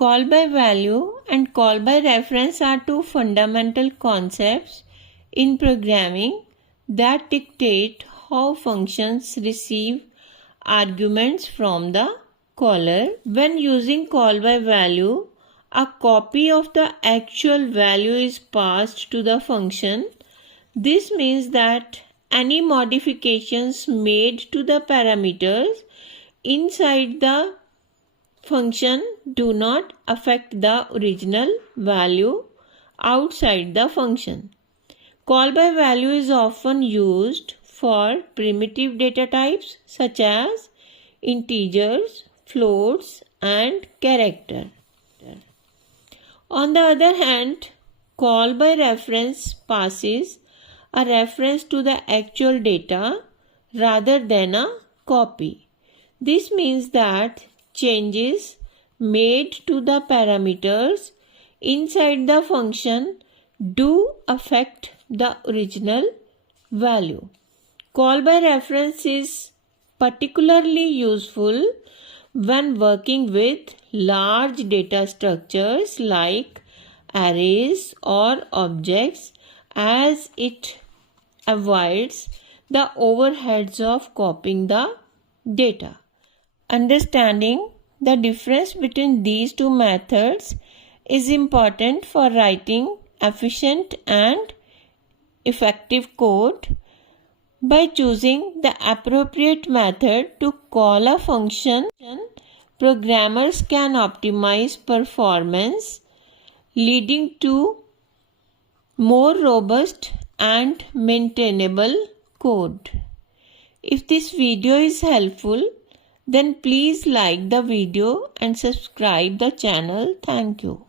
Call by value and call by reference are two fundamental concepts in programming that dictate how functions receive arguments from the caller. When using call by value, a copy of the actual value is passed to the function. This means that any modifications made to the parameters inside the function do not affect the original value outside the function. Call by value is often used for primitive data types such as integers, floats, and character. On the other hand, call by reference passes a reference to the actual data rather than a copy. This means that changes made to the parameters inside the function do affect the original value. Call by reference is particularly useful when working with large data structures like arrays or objects, as it avoids the overheads of copying the data. Understanding the difference between these two methods is important for writing efficient and effective code. By choosing the appropriate method to call a function, programmers can optimize performance, leading to more robust and maintainable code. If this video is helpful, then please like the video and subscribe the channel. Thank you.